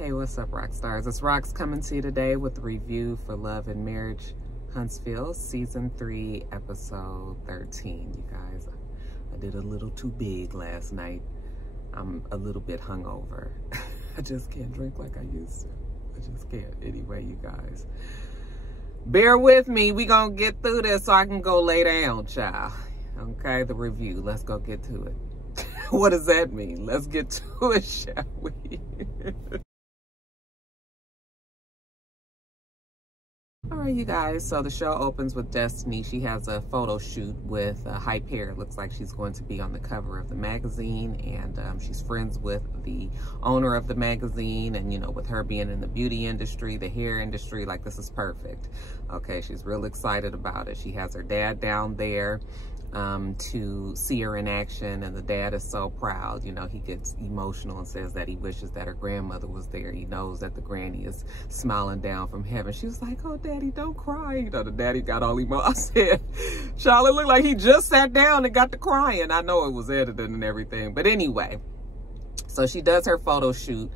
Hey, what's up, rock stars? It's Rox coming to you today with a review for Love and Marriage Huntsville, Season 3, Episode 13. You guys, I did a little too big last night. I'm a little bit hungover. I just can't drink like I used to. I just can't. Anyway, you guys, bear with me. We gonna get through this so I can go lay down, child. Okay, the review. Let's go get to it. What does that mean? Let's get to it, shall we? All right, you guys, so the show opens with Destiny. She has a photo shoot with Hype Hair. It looks like she's going to be on the cover of the magazine, and she's friends with the owner of the magazine. And, you know, with her being in the beauty industry, the hair industry, like, this is perfect. Okay, she's real excited about it. She has her dad down there to see her in action, and the dad is so proud. You know, he gets emotional and says that he wishes that her grandmother was there. He knows that the granny is smiling down from heaven. She was like, "Oh, daddy, don't cry." You know, the daddy got all emotional. I said, Charlotte looked like he just sat down and got to crying. I know it was edited and everything, but anyway, so she does her photo shoot.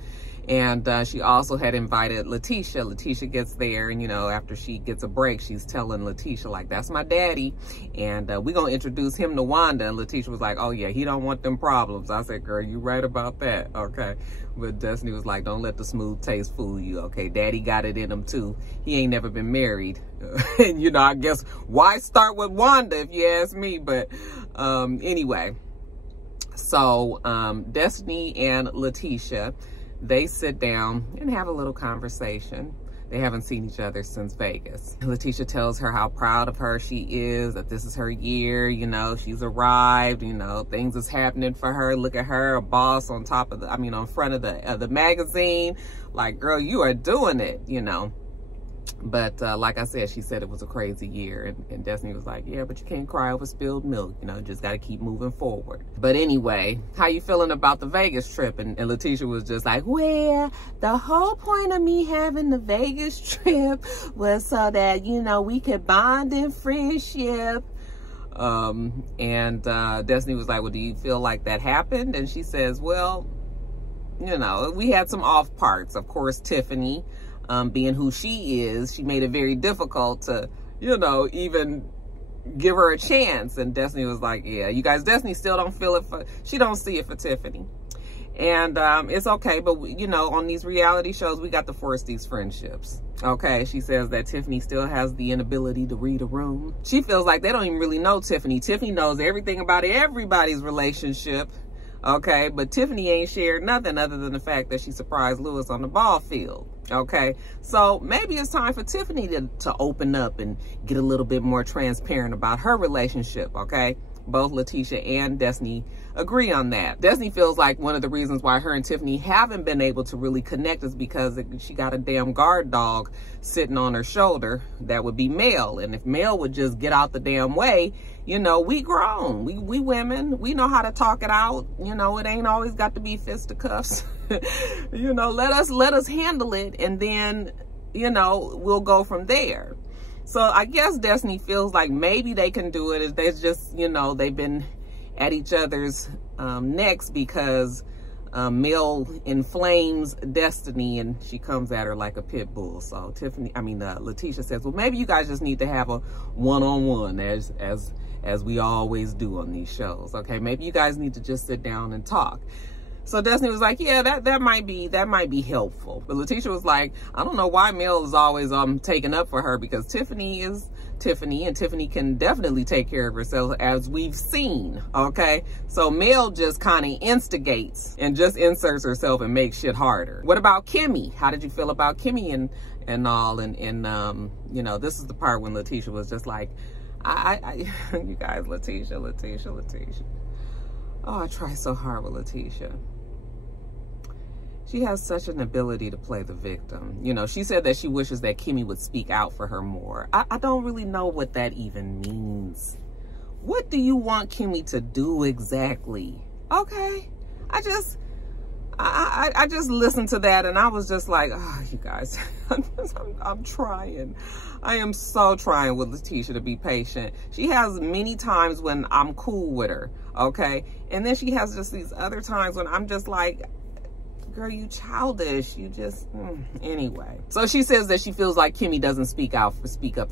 And she also had invited Letitia. Letitia gets there, and, you know, after she gets a break, she's telling Letitia, like, "That's my daddy, and we're going to introduce him to Wanda." And Letitia was like, "Oh, yeah, he don't want them problems." I said, "Girl, you right about that." Okay. But Destiny was like, "Don't let the smooth taste fool you." Okay. Daddy got it in him, too. He ain't never been married. And, you know, I guess why start with Wanda, if you ask me? But anyway, so Destiny and Letitia, they sit down and have a little conversation. They haven't seen each other since Vegas. Letitia tells her how proud of her she is, that this is her year, you know, she's arrived, you know, things is happening for her. Look at her, a boss on top of the, I mean, on front of the magazine. Like, girl, you are doing it, you know. But like I said, she said it was a crazy year, and Destiny was like, "Yeah, but you can't cry over spilled milk, you know, just got to keep moving forward." But anyway, how you feeling about the Vegas trip? And Letitia was just like, "Well, the whole point of me having the Vegas trip was so that, you know, we could bond in friendship." And Destiny was like, "Well, do you feel like that happened?" And she says, "Well, you know, we had some off parts. Of course, Tiffany, being who she is, she made it very difficult to, you know, even give her a chance." And Destiny was like, "Yeah, you guys, Destiny still don't feel it for, she don't see it for Tiffany. And it's okay, but, you know, on these reality shows, we got to force these friendships." Okay, she says that Tiffany still has the inability to read a room. She feels like they don't even really know Tiffany. Tiffany knows everything about everybody's relationship. Okay, but Tiffany ain't shared nothing other than the fact that she surprised Lewis on the ball field. Okay, so maybe it's time for Tiffany to open up and get a little bit more transparent about her relationship. Okay, both Letitia and Destiny agree on that. Destiny feels like one of the reasons why her and Tiffany haven't been able to really connect is because she got a damn guard dog sitting on her shoulder that would be Mel. And if Mel would just get out the damn way, you know, we grown, we women, we know how to talk it out. You know, it ain't always got to be fisticuffs. You know, let us handle it, and then, you know, we'll go from there. So I guess Destiny feels like maybe they can do it. It's just, you know, they've been at each other's necks because Mel inflames Destiny, and she comes at her like a pit bull. So Letitia says, "Well, maybe you guys just need to have a one-on-one as we always do on these shows. Okay, maybe you guys need to just sit down and talk." So Destiny was like, "Yeah, that might be helpful." But Letitia was like, "I don't know why Mel is always taking up for her, because Tiffany is Tiffany, and Tiffany can definitely take care of herself, as we've seen." Okay, so Mel just kind of instigates and just inserts herself and makes shit harder. What about Kimmy? How did you feel about Kimmy and all? And you know, this is the part when Letitia was just like, you guys, Letitia. Oh, I try so hard with Letitia. She has such an ability to play the victim. You know, she said that she wishes that Kimmy would speak out for her more. I don't really know what that even means. What do you want Kimmy to do exactly? Okay, I just listened to that, and I was just like, oh, you guys, I'm trying. I am so trying with Letitia to be patient. She has many times when I'm cool with her, okay? And then she has just these other times when I'm just like, girl, you childish. You just, anyway. So she says that she feels like Kimmy doesn't speak up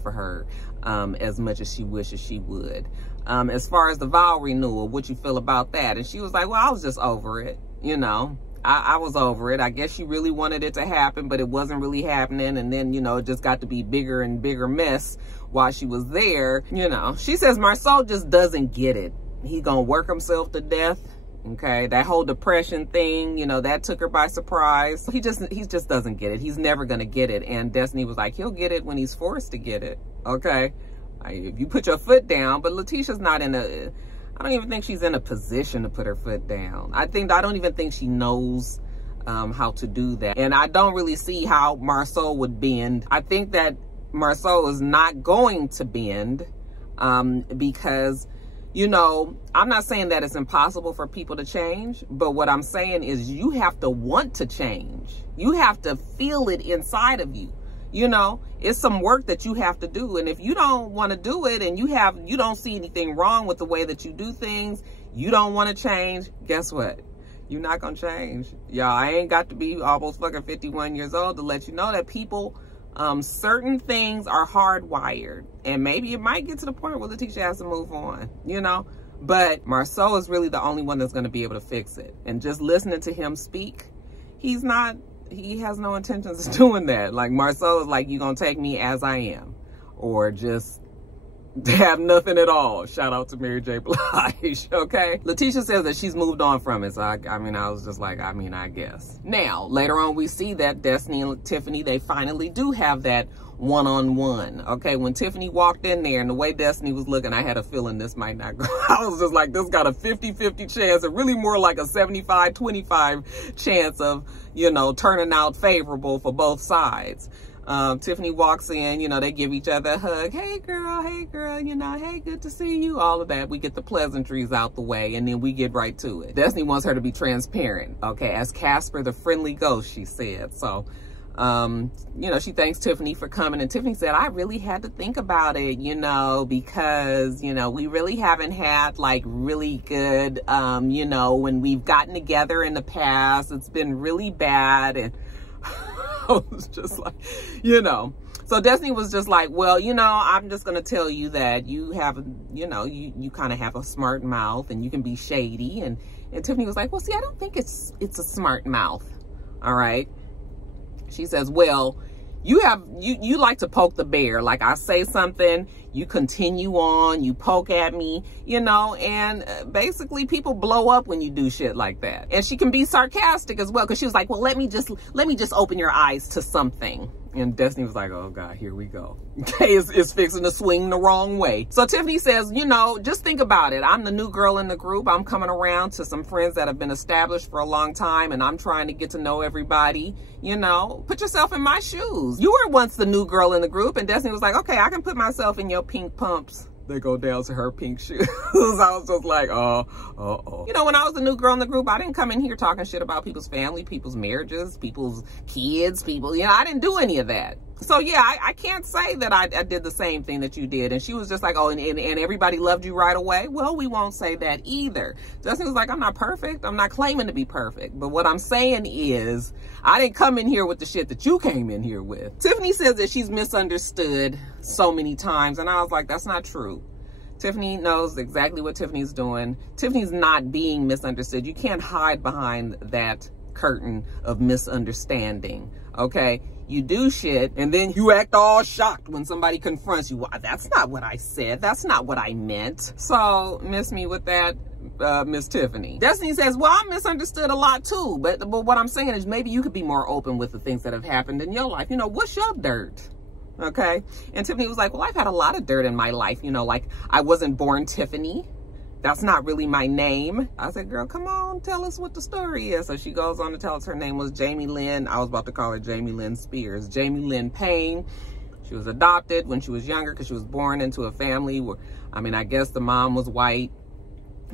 for her as much as she wishes she would. As far as the vow renewal, what you feel about that? And she was like, well, I was just over it, you know. I was over it. I guess she really wanted it to happen, but it wasn't really happening. And then, you know, it just got to be bigger and bigger mess while she was there. You know, she says Marceau just doesn't get it. He gonna work himself to death. Okay, that whole depression thing, you know, that took her by surprise. He just doesn't get it. He's never gonna get it. And Destiny was like, he'll get it when he's forced to get it. Okay, if you put your foot down. But Letitia's not in a, I don't even think she's in a position to put her foot down. I don't even think she knows how to do that. And I don't really see how Marceau would bend. I think that Marceau is not going to bend because, you know, I'm not saying that it's impossible for people to change, but what I'm saying is you have to want to change. You have to feel it inside of you. You know, it's some work that you have to do. And if you don't want to do it and you don't see anything wrong with the way that you do things, you don't want to change, guess what? You're not going to change. Y'all, I ain't got to be almost fucking 51 years old to let you know that people, certain things are hardwired. And maybe it might get to the point where Letitia has to move on, you know? But Marceau is really the only one that's going to be able to fix it. And just listening to him speak, he has no intentions of doing that. Like, Marceau is like, you gonna take me as I am, or just have nothing at all. Shout out to Mary J. Blige, okay? Letitia says that she's moved on from it. So, I mean, I was just like, I mean, I guess. Now, later on, we see that Destiny and Tiffany, they finally do have that one-on-one, okay? When Tiffany walked in there and the way Destiny was looking, I had a feeling this might not go. I was just like, this got a 50-50 chance, and really more like a 75-25 chance of, you know, turning out favorable for both sides. Tiffany walks in, you know, they give each other a hug. Hey girl, you know, hey, good to see you. All of that. We get the pleasantries out the way, and then we get right to it. Destiny wants her to be transparent, okay? As Casper, the friendly ghost, she said. So, you know, she thanks Tiffany for coming, and Tiffany said, I really had to think about it, you know, because, you know, we really haven't had like really good, you know, when we've gotten together in the past, it's been really bad. And I was just like, you know, so Destiny was just like, well, you know, I'm just going to tell you that you have, you know, you kind of have a smart mouth and you can be shady. And Tiffany was like, well, see, I don't think it's a smart mouth. All right. She says, well, you like to poke the bear. Like, I say something, you continue on, you poke at me, you know, and basically people blow up when you do shit like that. And she can be sarcastic as well, because she was like, well, let me just open your eyes to something. And Destiny was like, oh God, here we go. Okay, it's fixing to swing the wrong way. So Tiffany says, you know, just think about it. I'm the new girl in the group. I'm coming around to some friends that have been established for a long time, and I'm trying to get to know everybody. You know, put yourself in my shoes. You were once the new girl in the group. And Destiny was like, okay, I can put myself in your pink pumps. They go down to her pink shoes. I was just like, oh. You know, when I was the new girl in the group, I didn't come in here talking shit about people's family, people's marriages, people's kids, people, you know, I didn't do any of that. So yeah, I can't say that I did the same thing that you did. And she was just like, oh, and everybody loved you right away. Well, we won't say that either. Destiny was like, I'm not perfect. I'm not claiming to be perfect. But what I'm saying is, I didn't come in here with the shit that you came in here with. Tiffany says that she's misunderstood so many times. And I was like, that's not true. Tiffany knows exactly what Tiffany's doing. Tiffany's not being misunderstood. You can't hide behind that curtain of misunderstanding, okay? You do shit, and then you act all shocked when somebody confronts you. Well, that's not what I said. That's not what I meant. So, miss me with that, Miss Tiffany. Destiny says, well, I'm misunderstood a lot too, but what I'm saying is maybe you could be more open with the things that have happened in your life. You know, what's your dirt? Okay? And Tiffany was like, well, I've had a lot of dirt in my life. You know, like, I wasn't born Tiffany. That's not really my name. I said, girl, come on, tell us what the story is. So she goes on to tell us her name was Jamie Lynn. I was about to call her Jamie Lynn Spears. Jamie Lynn Payne. She was adopted when she was younger because she was born into a family where, I mean, I guess the mom was white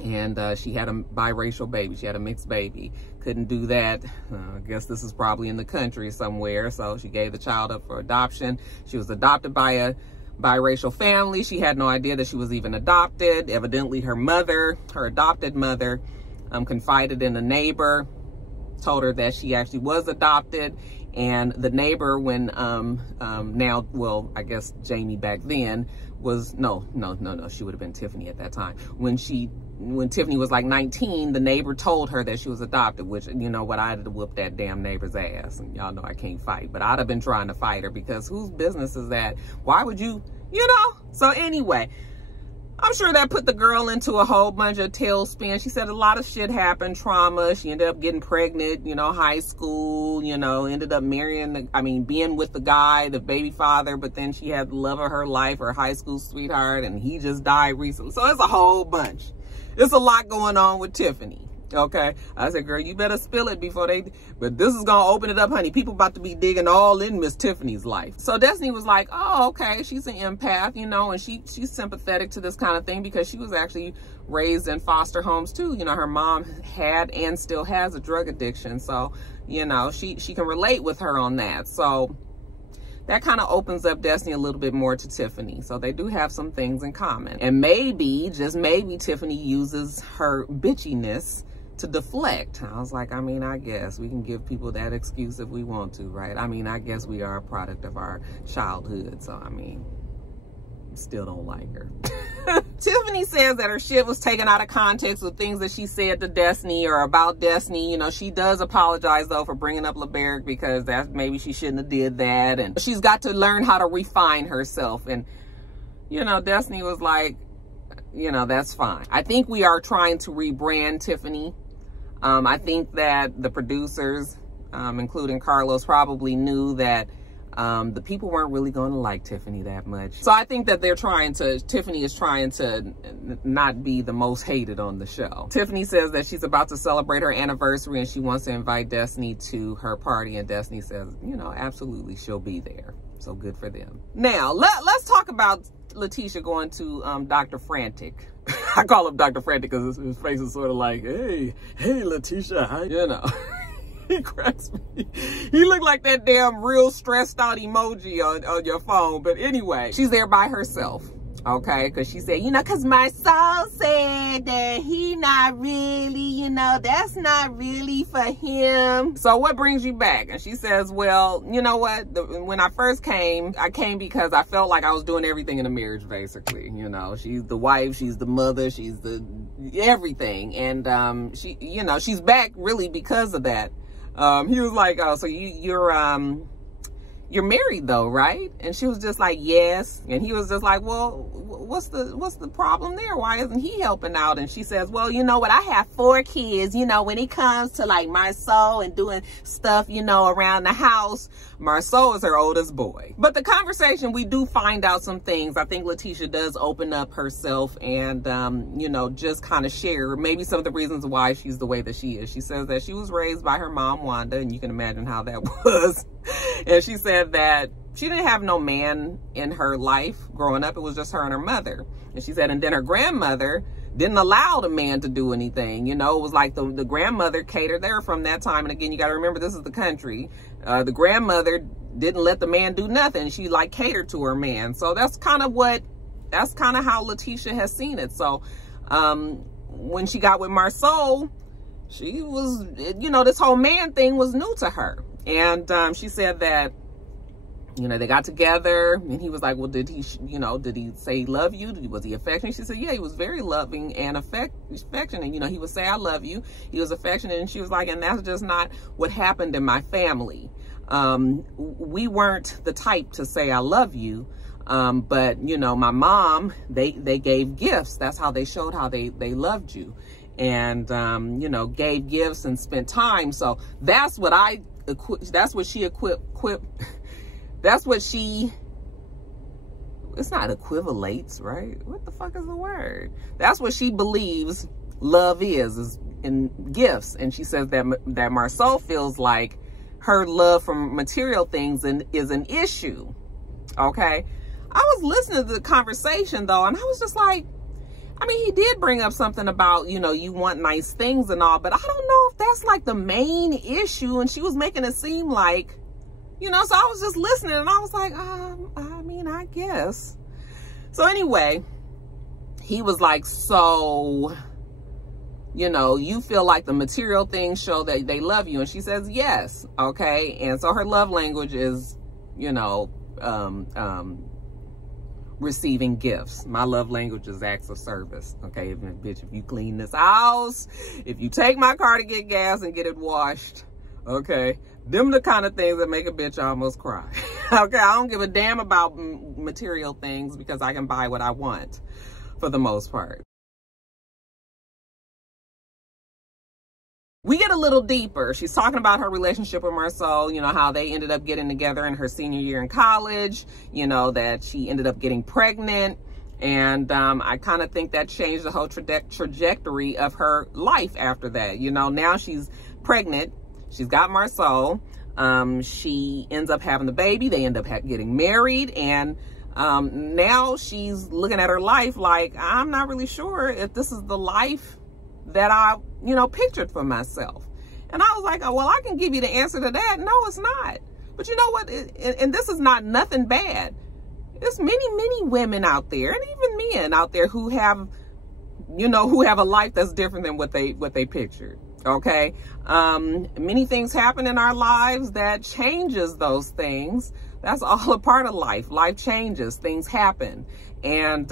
and she had a biracial baby. She had a mixed baby. Couldn't do that. I guess this is probably in the country somewhere. So she gave the child up for adoption. She was adopted by a biracial family. She had no idea that she was even adopted. Evidently her mother, her adopted mother, confided in a neighbor told her that she actually was adopted. And the neighbor, when now, well, I guess Jamie back then was, no, she would have been Tiffany at that time. When Tiffany was like 19, the neighbor told her that she was adopted, which, you know what, I'd have whooped that damn neighbor's ass. And y'all know I can't fight, but I'd have been trying to fight her, because whose business is that? Why would you know? So anyway, I'm sure that put the girl into a whole bunch of tailspin. She said a lot of shit happened, trauma. She ended up getting pregnant, you know, high school, you know, ended up being with the guy, the baby father, but then she had the love of her life, her high school sweetheart, and he just died recently. So it's a whole bunch. It's a lot going on with Tiffany. Okay, I said, girl, you better spill it before but this is gonna open it up, honey. People about to be digging all in Miss Tiffany's life. So Destiny was like, oh, okay, she's an empath, you know, and she's sympathetic to this kind of thing, because she was actually raised in foster homes too. You know, her mom had and still has a drug addiction, so, you know, she can relate with her on that. So that kind of opens up Destiny a little bit more to Tiffany. So they do have some things in common. And maybe, just maybe, Tiffany uses her bitchiness to deflect. I was like, I mean, I guess we can give people that excuse if we want to, right? I mean, I guess we are a product of our childhood. So, I mean, still don't like her. Tiffany says that her shit was taken out of context with things that she said to Destiny or about Destiny. You know, she does apologize, though, for bringing up LeBeric, because maybe she shouldn't have did that. And she's got to learn how to refine herself. And, you know, Destiny was like, you know, that's fine. I think we are trying to rebrand Tiffany. I think that the producers, including Carlos, probably knew that the people weren't really going to like Tiffany that much. So I think that Tiffany is trying to not be the most hated on the show. Tiffany says that she's about to celebrate her anniversary and she wants to invite Destiny to her party. And Destiny says, you know, absolutely, she'll be there. So good for them. Now, let's talk about Letitia going to Dr. Frantic. I call him Dr. Frantic because his face is sort of like, hey, Letitia, you know. He cracks me. He looked like that damn real stressed out emoji on your phone. But anyway, she's there by herself. Okay, because she said, you know, because my soul said that he not really, you know, that's not really for him. So what brings you back? And she says, well, you know what? When I first came, I came because I felt like I was doing everything in a marriage, basically. You know, she's the wife, she's the mother, she's the everything. And she, you know, she's back really because of that. He was like, oh, so you're married though, right? And she was just like, yes. And he was just like, well, what's the problem there? Why isn't he helping out? And she says, well, you know what? I have 4 kids. You know, when it comes to like Marceau and doing stuff, you know, around the house, Marceau is her oldest boy. But the conversation, we do find out some things. I think Letitia does open up herself and, you know, just kind of share maybe some of the reasons why she's the way that she is. She says that she was raised by her mom, Wanda, and you can imagine how that was. And she said that she didn't have no man in her life growing up. It was just her and her mother. And she said, and then her grandmother didn't allow the man to do anything. You know, it was like the grandmother catered there from that time. And again, you got to remember, this is the country. The grandmother didn't let the man do nothing. She like catered to her man. So that's kind of how Letitia has seen it. So when she got with Marceau, she was, you know, this whole man thing was new to her. And she said that, you know, they got together and he was like, well, did he say love you? Was he affectionate? She said, yeah, he was very loving and affectionate. You know, he would say, I love you. He was affectionate. And she was like, and that's just not what happened in my family. We weren't the type to say, I love you. But, you know, my mom, they gave gifts. That's how they showed how they loved you. And, you know, gave gifts and spent time. So that's what it's not equivalates, right? What the fuck is the word? That's what she believes love is in gifts. And she says that Marceau feels like her love for material things is an issue. Okay. I was listening to the conversation though, and I was just like, I mean, he did bring up something about, you know, you want nice things and all, but I don't know if that's like the main issue. And she was making it seem like, you know, so I was just listening and I was like, I mean, I guess. So anyway, he was like, so, you know, you feel like the material things show that they love you. And she says, yes. Okay. And so her love language is, you know, receiving gifts. My love language is acts of service. Okay. Bitch, if you clean this house, if you take my car to get gas and get it washed, okay, them the kind of things that make a bitch almost cry. Okay. I don't give a damn about material things because I can buy what I want for the most part. We get a little deeper. She's talking about her relationship with Marceau, you know, how they ended up getting together in her senior year in college, you know, that she ended up getting pregnant. And I kind of think that changed the whole trajectory of her life after that. You know, now she's pregnant. She's got Marceau. She ends up having the baby. They end up getting married. And now she's looking at her life like, I'm not really sure if this is the life that I, you know, pictured for myself. And I was like, oh, well, I can give you the answer to that. No, it's not. But you know what? And this is not nothing bad. There's many women out there, and even men out there who have, you know, who have a life that's different than what they pictured. Okay. Many things happen in our lives that changes those things. That's all a part of life. Life changes, things happen. And,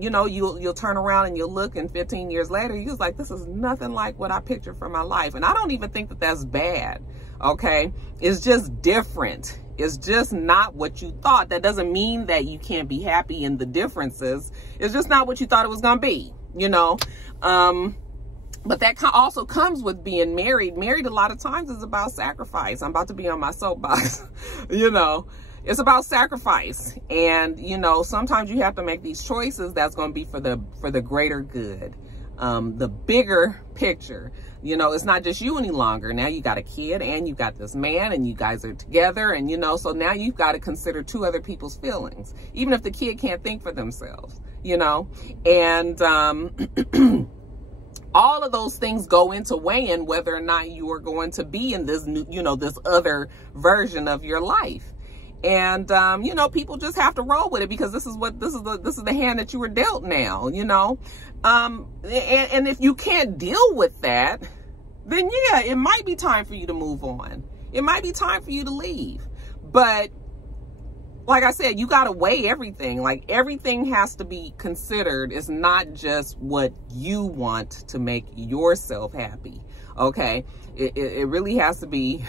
you know, you'll turn around and you'll look, and 15 years later, you're like, this is nothing like what I pictured for my life. And I don't even think that that's bad. Okay. It's just different. It's just not what you thought. That doesn't mean that you can't be happy in the differences. It's just not what you thought it was going to be, you know? But that also comes with being married. Married a lot of times is about sacrifice. I'm about to be on my soapbox, you know. It's about sacrifice. And, you know, sometimes you have to make these choices that's going to be for the greater good, the bigger picture. You know, it's not just you any longer. Now you got a kid and you got this man and you guys are together. And, you know, so now you've got to consider two other people's feelings, even if the kid can't think for themselves, you know. And all of those things go into weighing whether or not you are going to be in this new, you know, this other version of your life. And, you know, people just have to roll with it because this is the hand that you were dealt now, you know. And if you can't deal with that, then yeah, it might be time for you to move on. It might be time for you to leave. But like I said, you got to weigh everything. Like, everything has to be considered. It's not just what you want to make yourself happy. Okay. It really has to be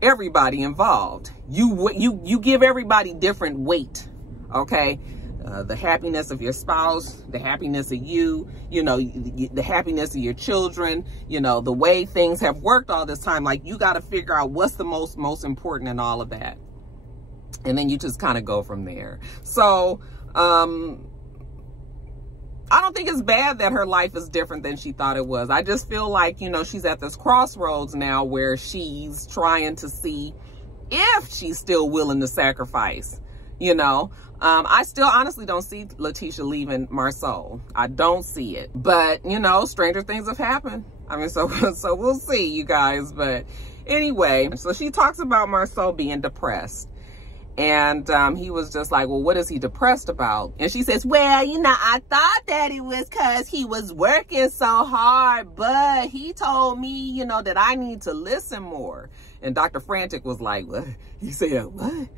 everybody involved. You give everybody different weight. Okay. The happiness of your spouse, the happiness of you, you know, the happiness of your children, you know, the way things have worked all this time. Like, you got to figure out what's the most important in all of that. And then you just kind of go from there. So, I don't think it's bad that her life is different than she thought it was. I just feel like, you know, she's at this crossroads now where she's trying to see if she's still willing to sacrifice, you know. I still honestly don't see Letitia leaving Marceau. I don't see it. But, you know, stranger things have happened. I mean, so we'll see, you guys. But anyway, so she talks about Marceau being depressed. And he was just like, well, what is he depressed about? And she says, well, you know, I thought that it was because he was working so hard, but he told me, you know, that I need to listen more. And Dr. Frantic was like, what? He said, what?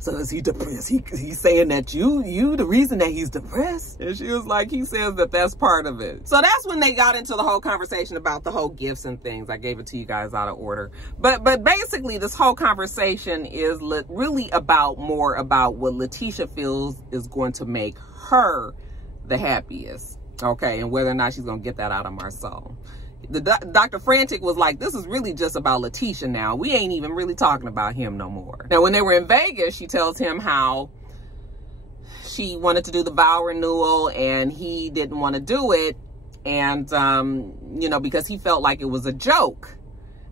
So is he depressed? He's saying that you the reason that he's depressed? And she was like, he says that that's part of it. So that's when they got into the whole conversation about the whole gifts and things. I gave it to you guys out of order. But basically this whole conversation is really more about what Letitia feels is going to make her the happiest. Okay. And whether or not she's going to get that out of Marceau. Dr. Frantic was like, this is really just about Letitia now. We ain't even really talking about him no more. Now, when they were in Vegas, she tells him how she wanted to do the vow renewal and he didn't want to do it. And, you know, because he felt like it was a joke.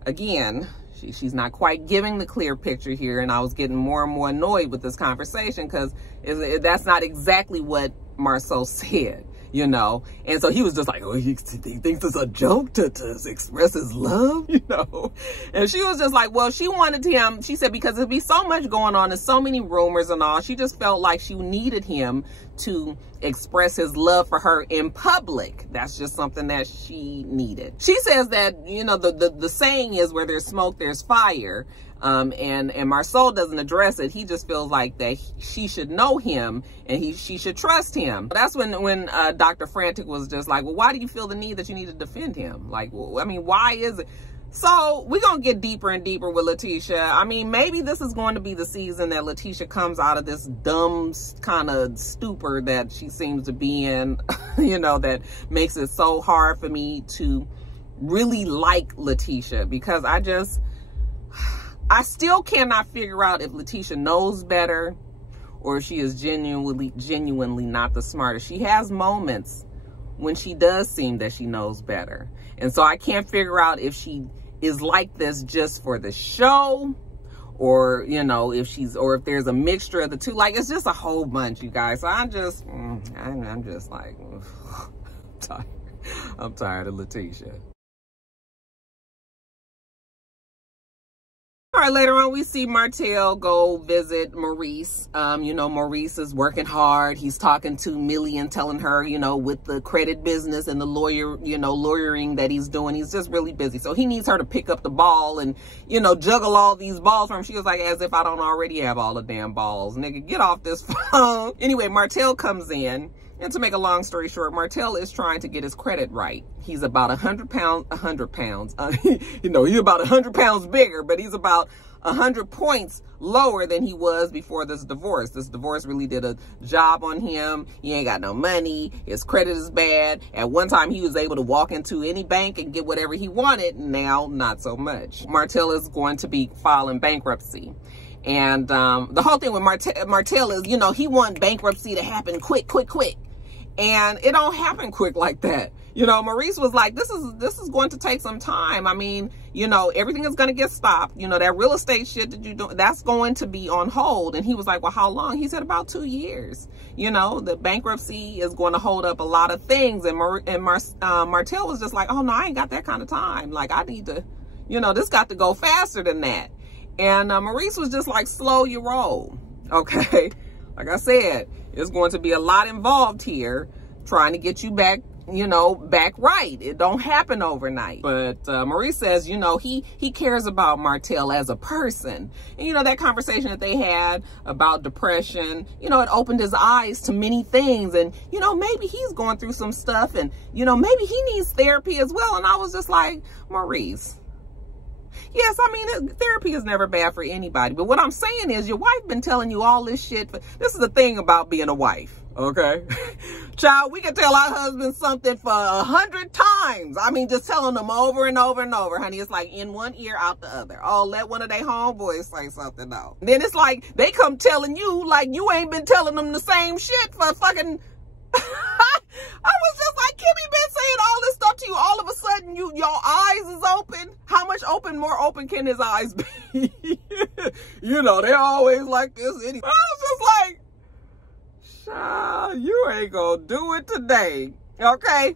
Again, she's not quite giving the clear picture here. And I was getting more and more annoyed with this conversation because that's not exactly what Marceau said. you know. And so he was just like, oh, he thinks it's a joke to express his love, you know. And she was just like, well, she wanted him, she said, because there'd be so much going on and so many rumors and all, she just felt like she needed him to express his love for her in public. That's just something that she needed. She says that, you know, the saying is, where there's smoke, there's fire. And Marceau doesn't address it. He just feels like that she should know him and she should trust him. That's when Dr. Frantic was just like, well, why do you feel the need that you need to defend him? Like, well, I mean, why is it? So we're going to get deeper and deeper with Letitia. I mean, maybe this is going to be the season that Letitia comes out of this dumb kind of stupor that she seems to be in, you know, that makes it so hard for me to really like Letitia, because I still cannot figure out if Letitia knows better or if she is genuinely not the smartest. She has moments when she does seem that she knows better. And so I can't figure out if she is like this just for the show, or, you know, if there's a mixture of the two. Like, it's just a whole bunch, you guys. So I'm just like, I'm tired of Letitia. All right, later on, we see Martell go visit Maurice. You know, Maurice is working hard. He's talking to Millie and telling her, you know, with the credit business and the lawyering that he's doing, he's just really busy. So he needs her to pick up the ball and, you know, juggle all these balls for him. She was like, as if I don't already have all the damn balls. Nigga, get off this phone. Anyway, Martell comes in. And to make a long story short, Martell is trying to get his credit right. He's about 100 pounds, you know, he's about 100 pounds bigger, but he's about 100 points lower than he was before this divorce. This divorce really did a job on him. He ain't got no money. His credit is bad. At one time, he was able to walk into any bank and get whatever he wanted. Now, not so much. Martell is going to be filing bankruptcy. And the whole thing with Martell is, you know, he wants bankruptcy to happen quick. And it don't happen quick like that. You know, Maurice was like, this is going to take some time. I mean, you know, everything is going to get stopped. You know, that real estate shit that you do, that's going to be on hold. And he was like, well, how long? He said about 2 years. You know, the bankruptcy is going to hold up a lot of things. And Martell was just like, oh, no, I ain't got that kind of time. Like, I need to, you know, this got to go faster than that. And Maurice was just like, slow your roll. Okay. Like I said, it's going to be a lot involved here trying to get you back, you know, back right. It don't happen overnight. But Maurice says, you know, he cares about Martell as a person. And, you know, that conversation that they had about depression, you know, it opened his eyes to many things. And, you know, maybe he's going through some stuff and, you know, maybe he needs therapy as well. And I was just like, Maurice, yes, I mean, therapy is never bad for anybody. But what I'm saying is your wife been telling you all this shit. This is the thing about being a wife, okay? Child, we can tell our husbands something for 100 times. I mean, just telling them over and over and over, honey. It's like in one ear, out the other. Oh, let one of their homeboys say something, though. Then it's like they come telling you like you ain't been telling them the same shit for fucking... I was just like, Kimmy been saying all this stuff to you. All of a sudden, your eyes is open. How much more open can his eyes be? You know, they're always like this anyway. I was just like, child, you ain't gonna do it today, okay?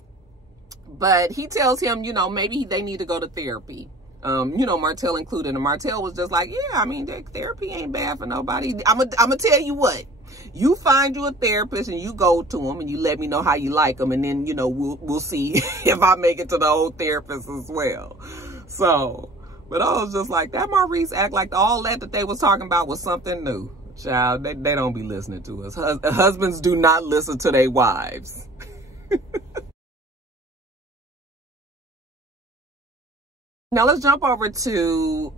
But he tells him, you know, maybe they need to go to therapy. You know, Martell included. And Martell was just like, yeah, I mean, therapy ain't bad for nobody. I'm gonna tell you what. You find you a therapist and you go to him and you let me know how you like him. And then, you know, we'll see if I make it to the old therapist as well. So, but I was just like, that Maurice act like all that they was talking about was something new. Child, they don't be listening to us. Husbands do not listen to their wives. Now let's jump over to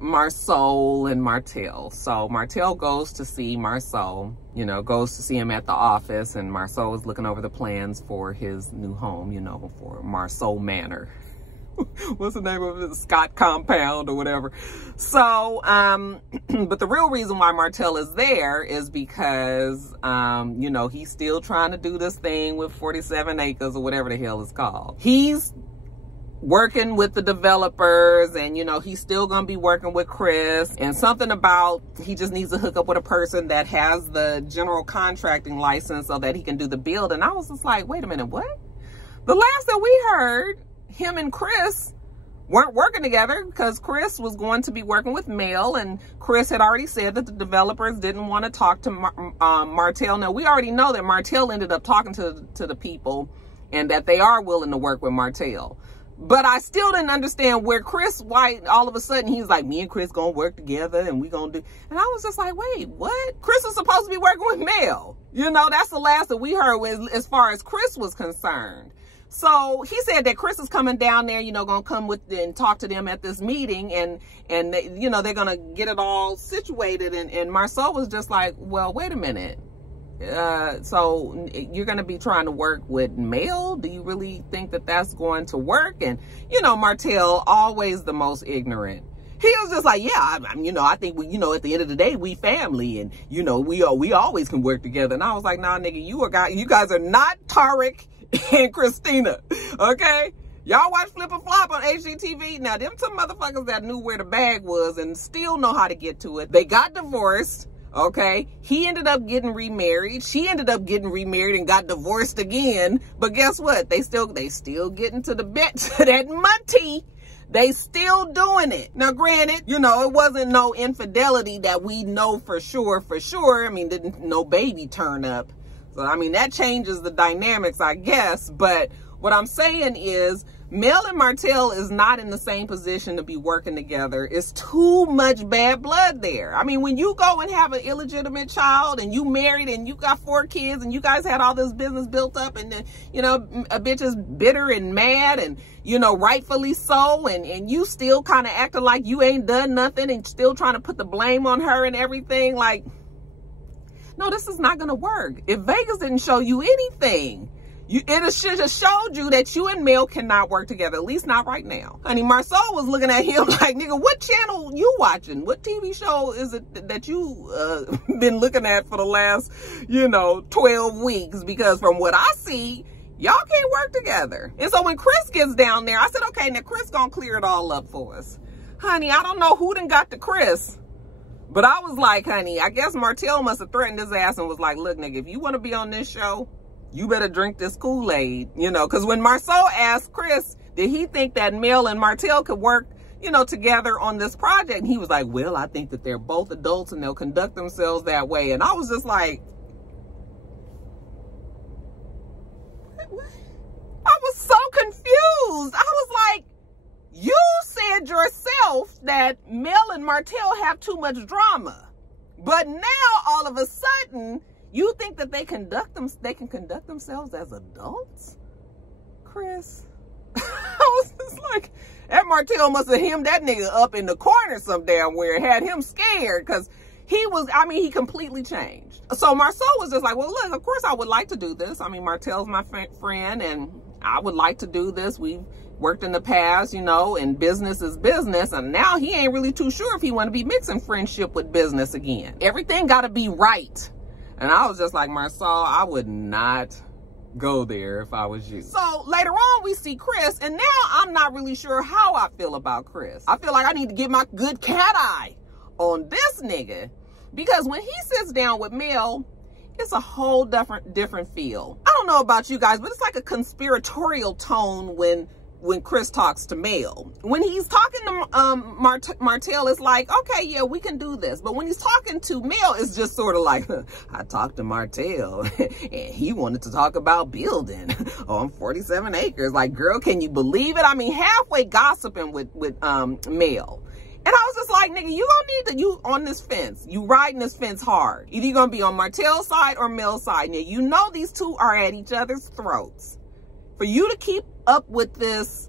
Marceau and Martell. So Martell goes to see Marceau, you know, goes to see him at the office, and Marceau is looking over the plans for his new home, you know, for Marceau Manor. What's the name of it? Scott Compound or whatever. So, but the real reason why Martell is there is because, you know, he's still trying to do this thing with 47 acres or whatever the hell it's called. He's working with the developers, and you know, he's still gonna be working with Chris, and something about he just needs to hook up with a person that has the general contracting license so that he can do the build. And I was just like, wait a minute, what? The last that we heard, him and Chris weren't working together because Chris was going to be working with Mel, and Chris had already said that the developers didn't want to talk to Martell. Now, we already know that Martell ended up talking to the people and that they are willing to work with Martell. But I still didn't understand where Chris White, all of a sudden, he's like, me and Chris gonna work together and we gonna do. And I was just like, wait, what? Chris was supposed to be working with Mel. You know, that's the last that we heard as far as Chris was concerned. So he said that Chris is coming down there, you know, gonna come with and talk to them at this meeting, and they, you know, they're gonna get it all situated. And Marceau was just like, well, wait a minute. So you're going to be trying to work with Mel? Do you really think that that's going to work? And, you know, Martell, always the most ignorant. He was just like, yeah, you know, I think we, you know, at the end of the day, we family, and, you know, we always can work together. And I was like, nah, nigga, you guys are not Tarek and Christina, okay? Y'all watch Flip and Flop on HGTV. Now, them some motherfuckers that knew where the bag was and still know how to get to it. They got divorced. Okay, he ended up getting remarried. She ended up getting remarried and got divorced again. But guess what? They still getting to the bet to that money. They still doing it. Now, granted, you know, it wasn't no infidelity that we know for sure. I mean, didn't no baby turn up. So, I mean, that changes the dynamics, I guess. But what I'm saying is, Mel and Martell is not in the same position to be working together. It's too much bad blood there. I mean, when you go and have an illegitimate child and you married and you got 4 kids and you guys had all this business built up, and then, you know, a bitch is bitter and mad, and, you know, rightfully so, and you still kind of acting like you ain't done nothing and still trying to put the blame on her and everything. Like, no, this is not going to work. If Vegas didn't show you anything, it should have showed you that you and Mel cannot work together, at least not right now. Honey, Marceau was looking at him like, nigga, what channel you watching? What TV show is it that you been looking at for the last, you know, 12 weeks? Because from what I see, y'all can't work together. And so when Chris gets down there, I said, okay, now Chris gonna clear it all up for us. Honey, I don't know who done got to Chris, but I was like, honey, I guess Martell must have threatened his ass and was like, look, nigga, if you want to be on this show, you better drink this Kool-Aid, you know, because when Marceau asked Chris, did he think that Mel and Martell could work, you know, together on this project? And he was like, well, I think that they're both adults and they'll conduct themselves that way. And I was just like, what? I was so confused. I was like, you said yourself that Mel and Martell have too much drama. But now, all of a sudden, you think that they can conduct themselves as adults? Chris. I was just like, that Martell must have hemmed that nigga up in the corner some damn where, had him scared, because he was, I mean, he completely changed. So Marceau was just like, well, look, of course I would like to do this. I mean, Martell's my friend, and I would like to do this. We've worked in the past, you know, and business is business. And now he ain't really too sure if he want to be mixing friendship with business again. Everything got to be right. And I was just like, Marceau, I would not go there if I was you. So later on, we see Chris, and now I'm not really sure how I feel about Chris. I feel like I need to get my good cat eye on this nigga, because when he sits down with Mel, it's a whole different feel. I don't know about you guys, but it's like a conspiratorial tone when Chris talks to Mel. When he's talking to Martell, it's like, okay, yeah, we can do this. But when he's talking to Mel, it's just sort of like, I talked to Martell and he wanted to talk about building on 47 acres. Like, girl, can you believe it? I mean, halfway gossiping with Mel. And I was just like, nigga, you gonna need to, you on this fence. You riding this fence hard. Either you're gonna be on Martell's side or Mel's side. Now, you know these two are at each other's throats. For you to keep up with this,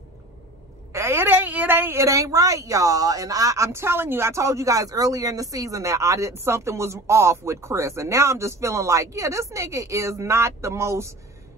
it ain't right, y'all. And I'm telling you, I told you guys earlier in the season that something was off with Chris. And now I'm just feeling like, yeah, this nigga is not the most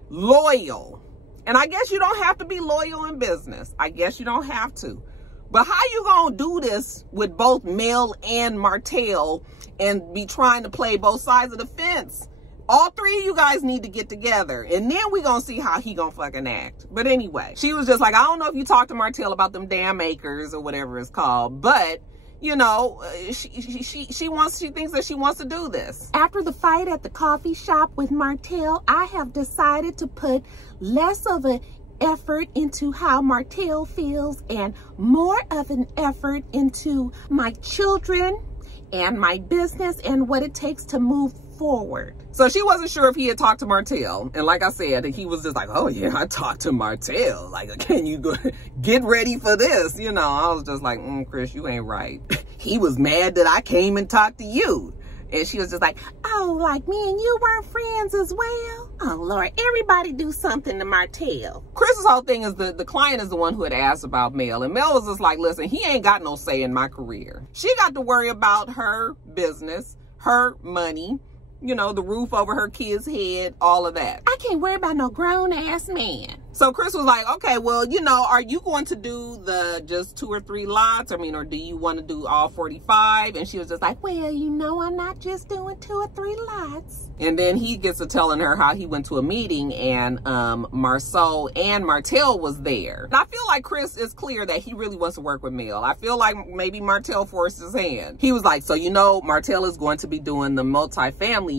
loyal. And I guess you don't have to be loyal in business. I guess you don't have to. But how you gonna do this with both Mel and Martell and be trying to play both sides of the fence? All three of you guys need to get together, and then we gonna see how he gonna fucking act. But anyway, she was just like, I don't know if you talked to Martell about them damn acres or whatever it's called, but you know, she thinks that she wants to do this. After the fight at the coffee shop with Martell, I have decided to put less of an effort into how Martell feels and more of an effort into my children and my business and what it takes to move forward. So she wasn't sure if he had talked to Martell. And like I said, he was just like, oh yeah, I talked to Martell. Like, can you go get ready for this? You know, I was just like, Chris, you ain't right. He was mad that I came and talked to you. And she was just like, oh, like me and you weren't friends as well? Oh, Lord, everybody do something to Martell. Chris's whole thing is the client is the one who had asked about Mel. And Mel was just like, listen, he ain't got no say in my career. She got to worry about her business, her money, you know, the roof over her kid's head, all of that. I can't worry about no grown-ass man. So Chris was like, okay, well, you know, are you going to do the just 2 or 3 lots? I mean, or do you want to do all 45? And she was just like, well, you know, I'm not just doing 2 or 3 lots. And then he gets to telling her how he went to a meeting and Marceau and Martell was there. And I feel like Chris is clear that he really wants to work with Mel. I feel like maybe Martell forced his hand. He was like, so, you know, Martell is going to be doing the multifamily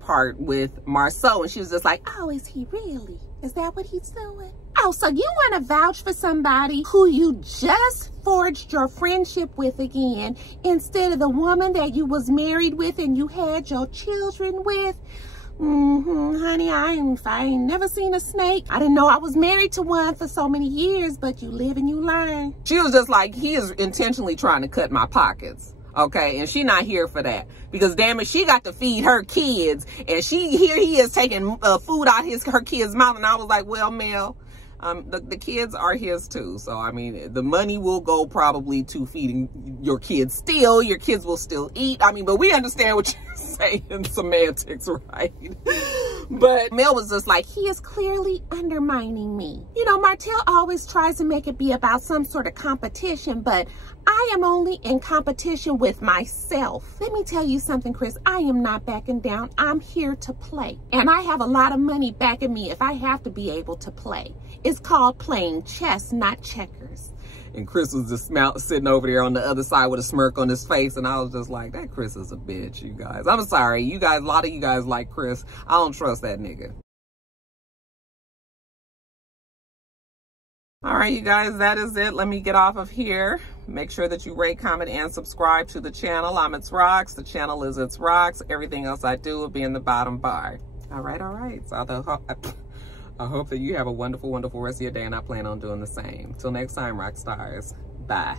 part with Marceau. And she was just like, oh, is he really? Is that what he's doing? Oh, so you want to vouch for somebody who you just forged your friendship with again instead of the woman that you was married with and you had your children with? Honey, I ain't never seen a snake. I didn't know I was married to one for so many years, but you live and you learn. She was just like, he is intentionally trying to cut my pockets. Okay, and she not here for that because damn it, she got to feed her kids, and here he is taking food out her kids' mouth, and I was like, well, Mel, the kids are his too. So I mean, the money will go probably to feeding your kids. Still, your kids will still eat. I mean, but we understand what you're saying, semantics, right? But Mel was just like, he is clearly undermining me. You know, Martell always tries to make it be about some sort of competition, but I am only in competition with myself. Let me tell you something, Chris. I am not backing down. I'm here to play. And I have a lot of money backing me if I have to be able to play. It's called playing chess, not checkers. And Chris was just sitting over there on the other side with a smirk on his face. And I was just like, that Chris is a bitch, you guys. I'm sorry. You guys, a lot of you guys like Chris. I don't trust that nigga. All right, you guys, that is it. Let me get off of here. Make sure that you rate, comment, and subscribe to the channel. I'm itsrox. The channel is itsrox. Everything else I do will be in the bottom bar. All right. So I hope that you have a wonderful, wonderful rest of your day, and I plan on doing the same. Till next time, rock stars. Bye.